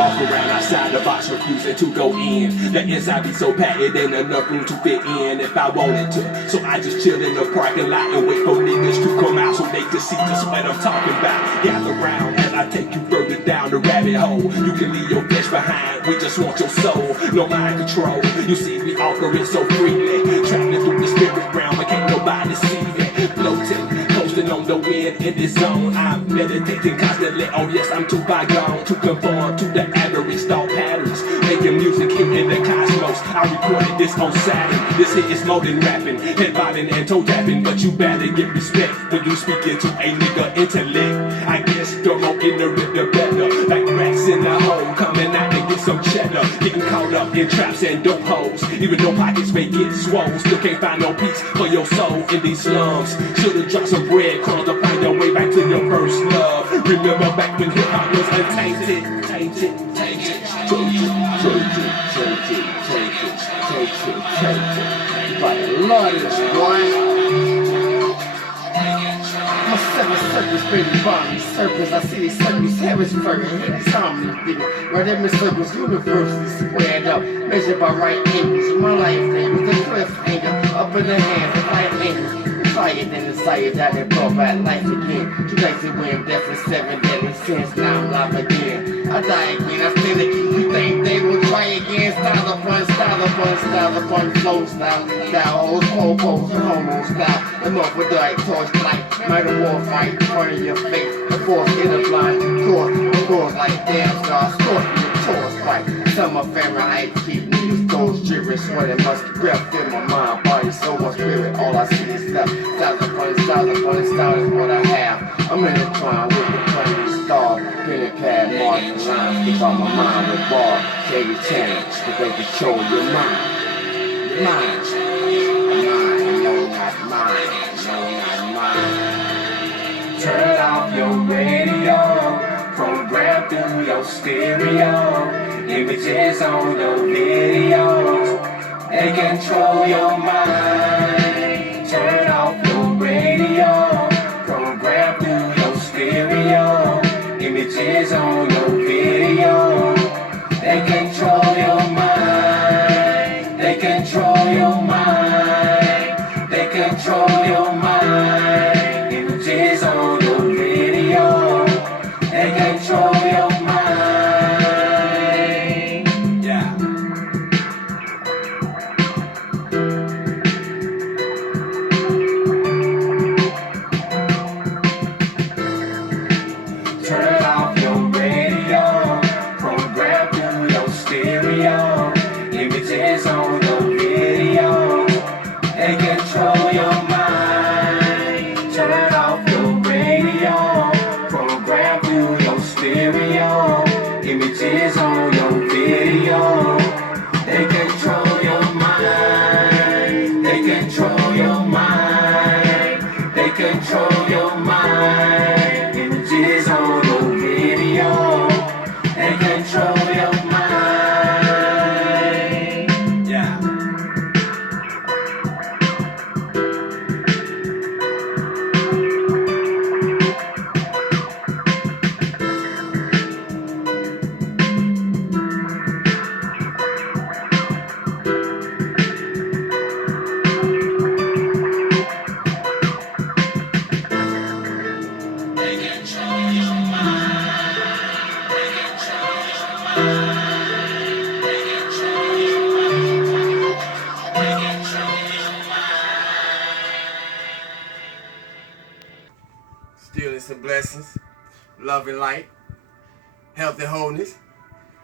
walk around outside the box, refusing to go in. The inside be so packed, it ain't enough room to fit in if I wanted to. So I just chill in the parking lot and wait for niggas to come out so they can see just what I'm talking about. Gather round as I take you further down the rabbit hole. You can leave your flesh behind, we just want your soul. No mind control, you see we operate so freely. Traveling through the spirit realm, but can't nobody see it. Floating, coasting on the wind in this zone. I'm meditating constantly, oh yes, I'm too bygone to conform to the average thought patterns. Making music here in the cosmos, I recorded this on Saturn. This hit is more than rapping, head bobbing and toe tapping. But you better get respect when you speak into a nigga intellect. I guess the more ignorant the better, like rats in the hole, coming out to get some cheddar. Getting caught up in traps and dope holes, even though pockets may get swole. Still can't find no peace for your soul in these slums. Should've dropped some breadcrumbs to find your way back to your first love. Remember back when hip-hop was untainted, tainted, tainted. Lord, this boy. I'm a seven circus, baby bomb, these serpents. I see these circus, heavens flirting, hit these harmonies, baby. Right in the circles, universally squared up, measured by right angles. My life name is a cliffhanger, up in the hands of right angles. Higher than desire that they brought back life again. 2 nights to win, death and 7 deadly sins. Now I'm live again. I die again, I still keep you think they will try again. Style upon style upon style upon flow style. Style hoes, po-pos, and homo style. The month with dark torch light. Might a war fight in front of your face. The force in a blind course like damn stars. Scorpion, Taurus fight. Tell my family I ain't keep niggas gold driven. Sweating musky breath in my mind, body, soul, my spirit. All I see is stuff. Style upon style is what I have. I'm intertwined with the planet star. Penny pad, marking lines. Keep on my mind with bar. Shady channel, cause they control your mind. Mind. Mind, no, not mine. No, not mine. Turn off your radio, program through your stereo, images on your videos, they control your mind. Turn off your radio, program through your stereo, images on your video, they control your mind. They control your mind. They control your mind. Images on your video, they control your mind. Yeah. Turn off your radio, program through your stereo, images on your video, they control your mind. Turn off your radio, program through your stereo, images on your video, they control your mind. They control your mind. They control your mind. Images on your video, they control your mind. Yeah. Stillness and blessings, love and light, health and wholeness.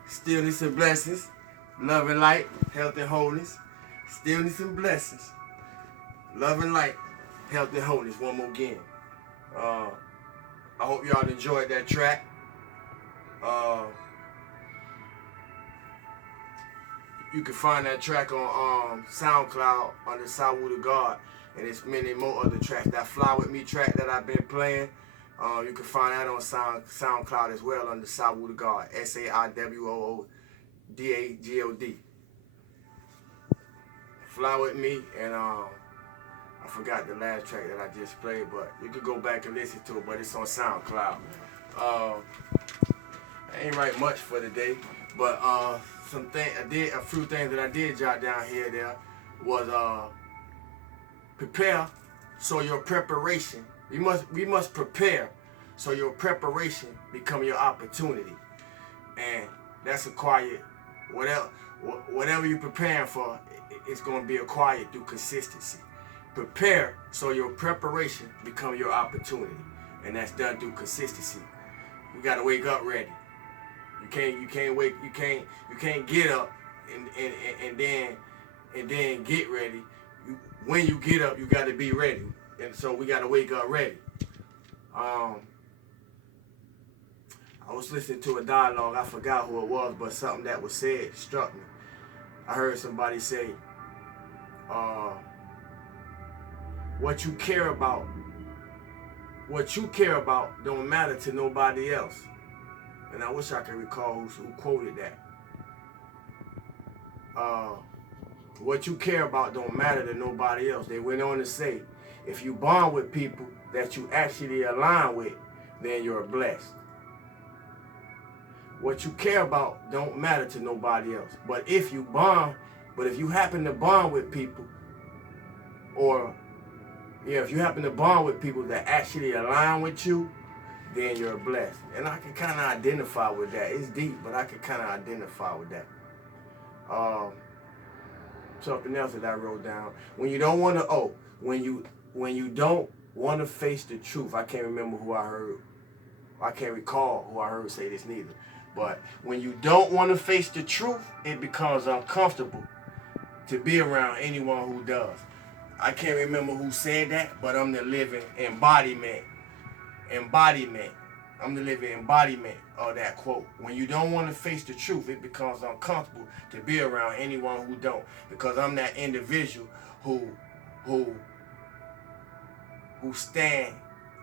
Stillness and blessings, love and light, health and wholeness. Stillness and blessings, love and light, health and wholeness. One more again. I hope y'all enjoyed that track. You can find that track on SoundCloud under Sawu the God. And there's many more other tracks. That Fly With Me track that I've been playing, you can find that on SoundCloud as well under Sawu the God. SAIWOODAGOD. Fly With Me, and I forgot the last track that I just played, but you can go back and listen to it, but it's on SoundCloud. I ain't write much for today, but a few things that I did jot down here. There was prepare, so your preparation. We must prepare, so your preparation become your opportunity, and that's acquired. Whatever you're preparing for, it's going to be acquired through consistency. Prepare so your preparation become your opportunity, and that's done through consistency. You got to wake up ready. You can't get up and then get ready. When you get up, you got to be ready, and so we got to wake up ready. I was listening to a dialogue. I forgot who it was, but something that was said struck me. I heard somebody say, what you care about don't matter to nobody else. And I wish I could recall who quoted that. What you care about don't matter to nobody else. They went on to say, if you bond with people that you actually align with, then you're blessed. What you care about don't matter to nobody else. But if you happen to bond with people, if you happen to bond with people that actually align with you, then you're blessed. And I can kind of identify with that. It's deep, but I can kind of identify with that. Something else that I wrote down. When you don't want to, when you don't want to face the truth. I can't remember who I heard. I can't recall who I heard say this neither. But when you don't want to face the truth, it becomes uncomfortable to be around anyone who does. I can't remember who said that, but I'm the living embodiment. I'm the living embodiment of that quote. When you don't want to face the truth, it becomes uncomfortable to be around anyone who don't. Because I'm that individual who stand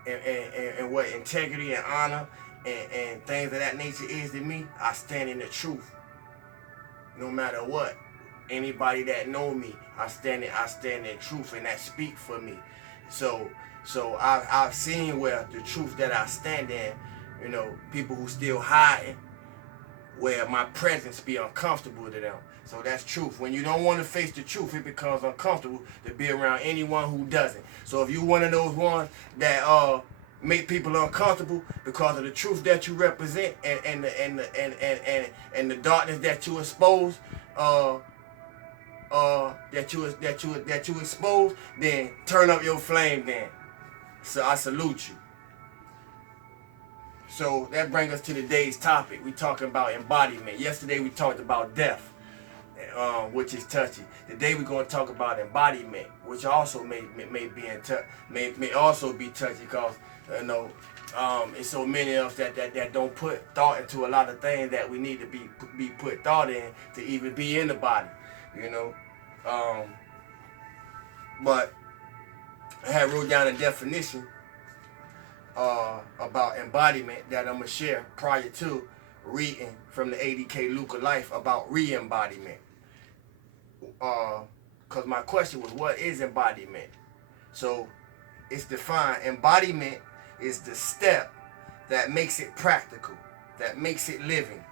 and what integrity and honor and things of that nature is to me. I stand in the truth, no matter what. Anybody that know me, I stand in truth, and that speak for me. So I've seen where the truth that I stand in, people who still hiding, where my presence be uncomfortable to them. So that's truth. When you don't want to face the truth, it becomes uncomfortable to be around anyone who doesn't. So if you're one of those ones that make people uncomfortable because of the truth that you represent and the darkness that you expose, that you expose, then turn up your flame then. So I salute you. So that brings us to today's topic. We're talking about embodiment. Yesterday we talked about death, which is touchy. Today we're going to talk about embodiment, which also may also be touchy because it's so many of us that don't put thought into a lot of things that we need to be put thought in to even be in the body, But I had wrote down a definition about embodiment that I'm going to share prior to reading from the 80K Luca Life about re-embodiment. Because my question was, what is embodiment? So it's defined. Embodiment is the step that makes it practical, that makes it living.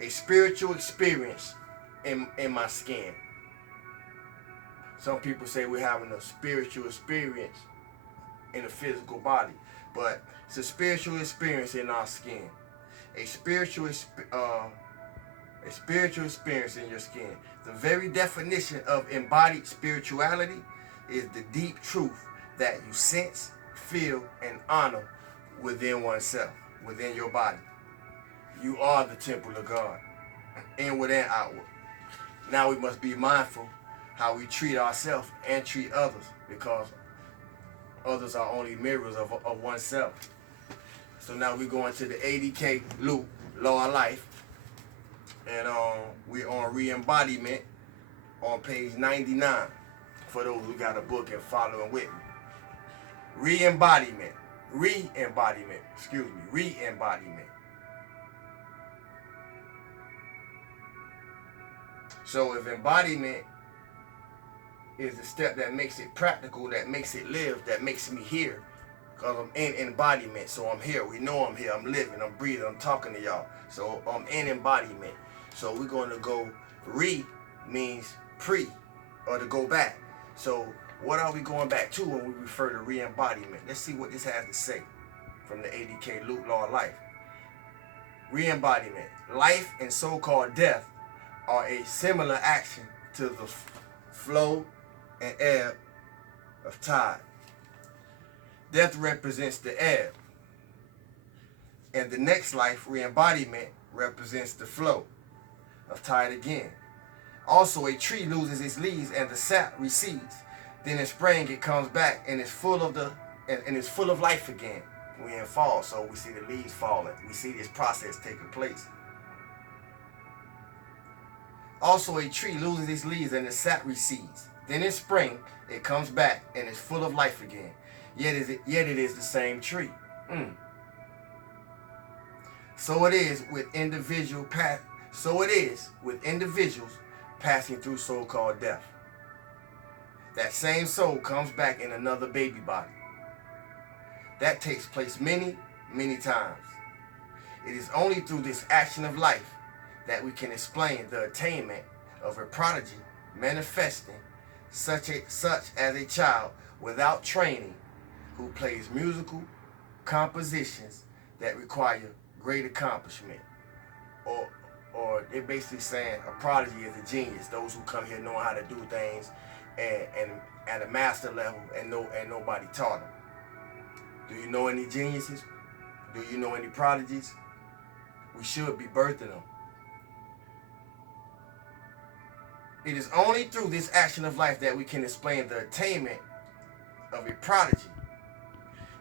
A spiritual experience in my skin. Some people say we're having a spiritual experience in a physical body, but it's a spiritual experience in our skin. A spiritual experience in your skin. The very definition of embodied spirituality is the deep truth that you sense, feel, and honor within oneself, within your body. You are the temple of God, inward and outward. Now we must be mindful how we treat ourselves and treat others, because others are only mirrors of oneself. So now we're going to the 80K Law of Life, and we're on re-embodiment on page 99 for those who got a book and following with me. Re-embodiment. So if embodiment is the step that makes it practical, that makes it live, that makes me here, Because I'm in embodiment, so I'm here. We know I'm here. I'm living, I'm breathing, I'm talking to y'all. So I'm in embodiment. So we're going to go, re means pre, or to go back. So what are we going back to when we refer to re-embodiment? Let's see what this has to say from the ADK Loop Law of Life. Re-embodiment. Life and so-called death are a similar action to the flow and ebb of tide. Death represents the ebb, and the next life, re-embodiment, represents the flow of tide again. Also, a tree loses its leaves and the sap recedes. Then in spring it comes back and it's full of life again. We're in fall, so we see the leaves falling. We see this process taking place. Also, a tree loses its leaves and the sap recedes. Then in spring it comes back and it's full of life again. Yet it is the same tree. So it is with individuals passing through so-called death. That same soul comes back in another baby body. That takes place many, many times. It is only through this action of life that we can explain the attainment of a prodigy manifesting such as a child without training who plays musical compositions that require great accomplishment. Or they're basically saying a prodigy is a genius, those who come here knowing how to do things and at a master level and nobody taught them. Do you know any geniuses? Do you know any prodigies? We should be birthing them. It is only through this action of life that we can explain the attainment of a prodigy,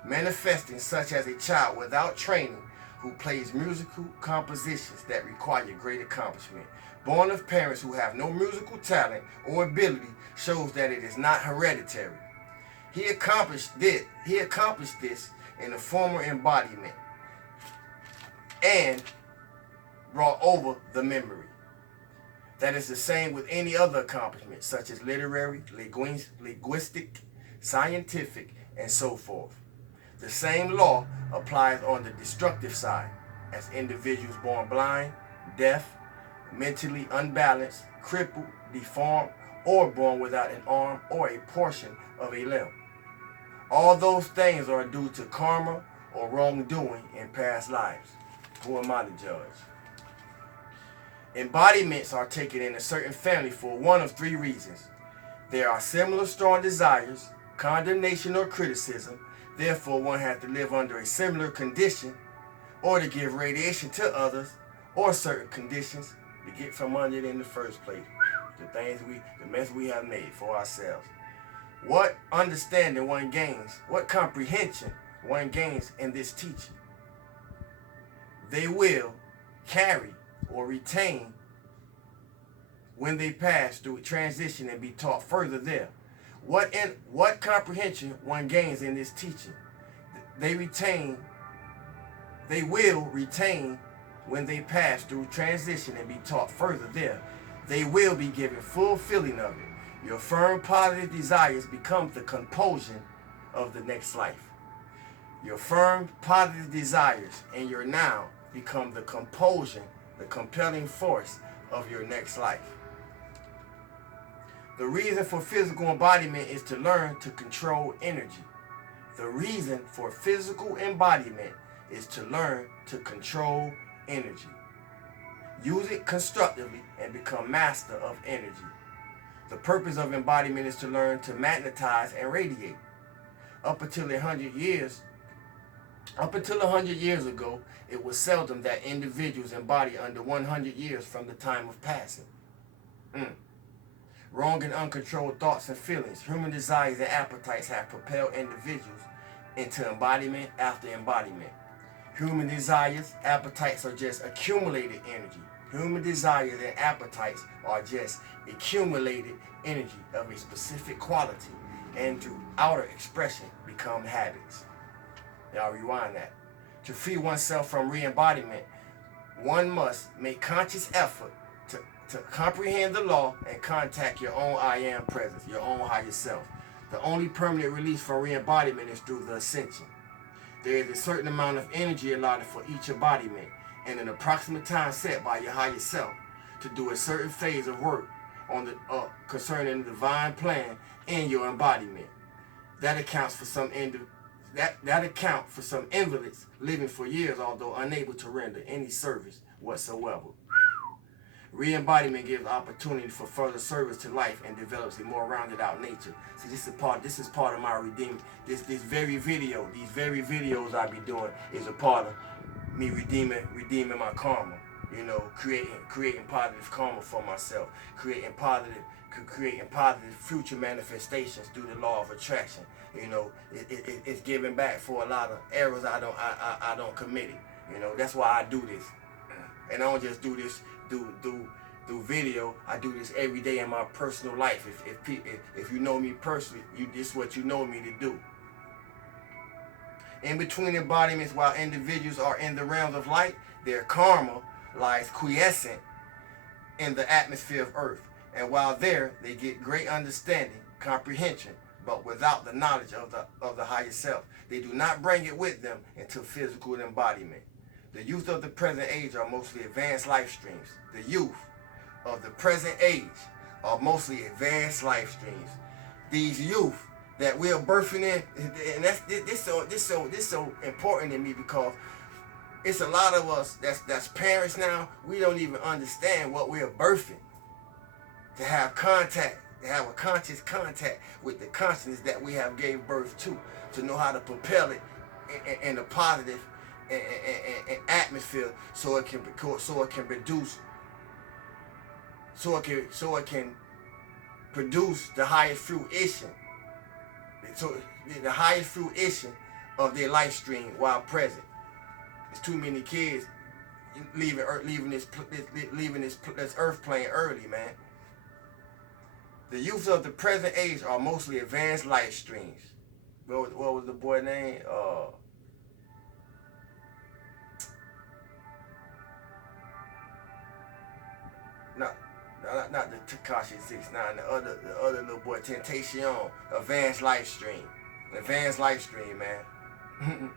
manifesting such as a child without training who plays musical compositions that require great accomplishment. Born of parents who have no musical talent or ability shows that it is not hereditary. He accomplished this in the former embodiment and brought over the memory. That is the same with any other accomplishment, such as literary, linguistic, scientific, and so forth. The same law applies on the destructive side, as individuals born blind, deaf, mentally unbalanced, crippled, deformed, or born without an arm or a portion of a limb. All those things are due to karma or wrongdoing in past lives. Who am I to judge? Embodiments are taken in a certain family for one of three reasons. There are similar strong desires, condemnation or criticism, therefore one has to live under a similar condition, or to give radiation to others, or certain conditions to get from under it in the first place. The mess we have made for ourselves. What understanding one gains, what comprehension one gains in this teaching, they will carry or retain when they pass through a transition and be taught further there. What comprehension one gains in this teaching, they will retain when they pass through transition and be taught further there. They will be given full feeling of it. Your firm positive desires become the compulsion of the next life. Your firm positive desires and your now become the compulsion, the compelling force of your next life. The reason for physical embodiment is to learn to control energy. The reason for physical embodiment is to learn to control energy. Use it constructively and become master of energy. The purpose of embodiment is to learn to magnetize and radiate. Up until 100 years ago, it was seldom that individuals embody under 100 years from the time of passing. Wrong and uncontrolled thoughts and feelings, human desires and appetites have propelled individuals into embodiment after embodiment. Human desires, appetites are just accumulated energy. Human desires and appetites are just accumulated energy of a specific quality, and through outer expression become habits. Now rewind that. To free oneself from re-embodiment, one must make conscious effort to comprehend the law and contact your own I am presence, your own higher self. The only permanent release from re-embodiment is through the ascension. There is a certain amount of energy allotted for each embodiment and an approximate time set by your higher self to do a certain phase of work on the concerning the divine plan in your embodiment. That accounts for some invalids living for years, although unable to render any service whatsoever. Re-embodiment gives opportunity for further service to life and develops a more rounded out nature. See, this is part of my redeeming. These very videos I be doing is a part of me redeeming my karma. You know, creating positive karma for myself, creating positive future manifestations through the law of attraction. You know, it's giving back for a lot of errors I don't commit. You know, that's why I do this, and I don't just do this through video. I do this every day in my personal life. If you know me personally, this is what you know me to do. In between embodiments, while individuals are in the realms of light, their karma lies quiescent in the atmosphere of earth. And while there, they get great understanding, comprehension, but without the knowledge of the higher self. They do not bring it with them into physical embodiment. The youth of the present age are mostly advanced life streams. The youth of the present age are mostly advanced life streams. These youth that we are birthing in, and this so important to me, because it's a lot of us that's parents now. We don't even understand what we are birthing. To have contact, to have a conscious contact with the consciousness that we have gave birth to know how to propel it in a positive atmosphere, so it can produce the highest fruition. So the highest fruition of their life stream while present. There's too many kids leaving this earth plane early, man. The youth of the present age are mostly advanced life streams. What was the boy name? Not the Tekashi 6ix9ine, the other little boy, Temptation, advanced life stream. Advanced life stream, man.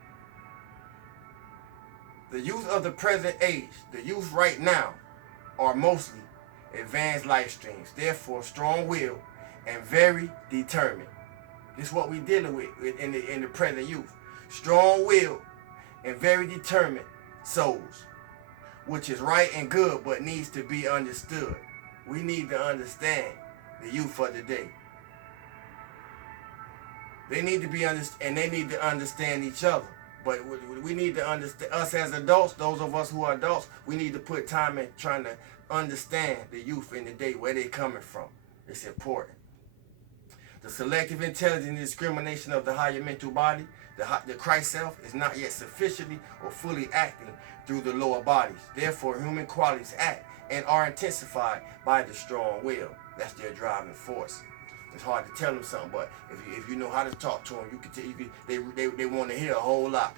The youth of the present age, the youth right now, are mostly advanced life streams. Therefore, strong-willed and very determined. This is what we're dealing with in the present youth. Strong-willed and very determined souls, which is right and good, but needs to be understood. We need to understand the youth of the day. They need to be and they need to understand each other. But we need to understand, us as adults, those of us who are adults, we need to put time in trying to understand the youth in the day, where they're coming from. It's important. The selective intelligence and discrimination of the higher mental body, the Christ self, is not yet sufficiently or fully acting through the lower bodies. Therefore, human qualities act and are intensified by the strong will. That's their driving force. It's hard to tell them something, but if you know how to talk to them, they want to hear a whole lot.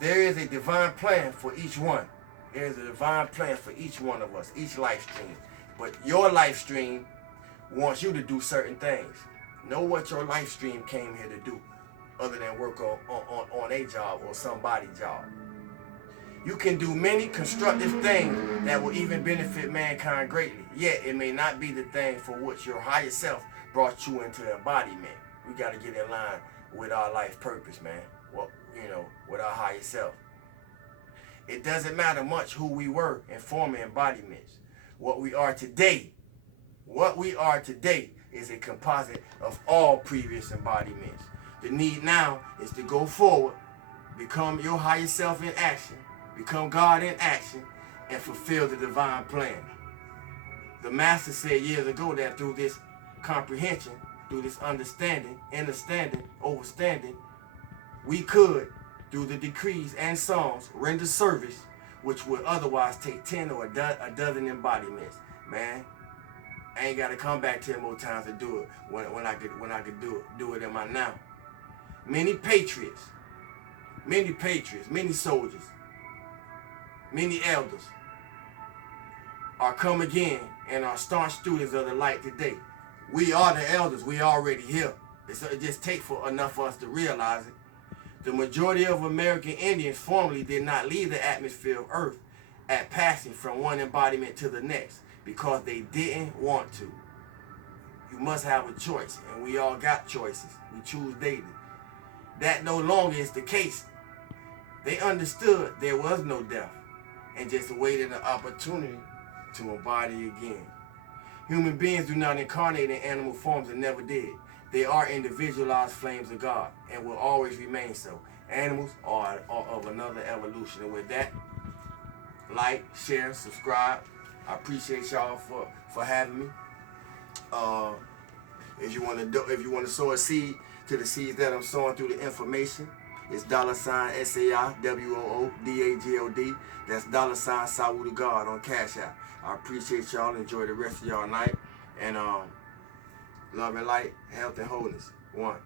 There is a divine plan for each one. There is a divine plan for each one of us, each life stream. But your life stream wants you to do certain things. Know what your life stream came here to do, other than work on a job or somebody's job. You can do many constructive things that will even benefit mankind greatly. Yet it may not be the thing for which your higher self brought you into embodiment. We got to get in line with our life purpose, man. Well, with our higher self. It doesn't matter much who we were in former embodiments. What we are today is a composite of all previous embodiments. The need now is to go forward, become your higher self in action, become God in action, and fulfill the divine plan. The Master said years ago that through this comprehension, through this understanding, overstanding, we could, through the decrees and songs, render service which would otherwise take 10 or a dozen embodiments. Man, I ain't got to come back 10 more times to do it when I could do it in my now. Many patriots, many soldiers, many elders are come again and are staunch students of the light today. We are the elders. We already here. It just takes for enough of us to realize it. The majority of American Indians formerly did not leave the atmosphere of Earth at passing from one embodiment to the next because they didn't want to. You must have a choice, and we all got choices. We choose daily. That no longer is the case. They understood there was no death and just awaited an opportunity to embody again. Human beings do not incarnate in animal forms and never did. They are individualized flames of God and will always remain so. Animals are of another evolution. And with that, like, share, subscribe. I appreciate y'all for having me. If you want to sow a seed to the seeds that I'm sowing through the information, it's $SAIWOODAGOD. That's $Sawuda God on Cash App. I appreciate y'all. Enjoy the rest of y'all night. And love and light, health and wholeness. One.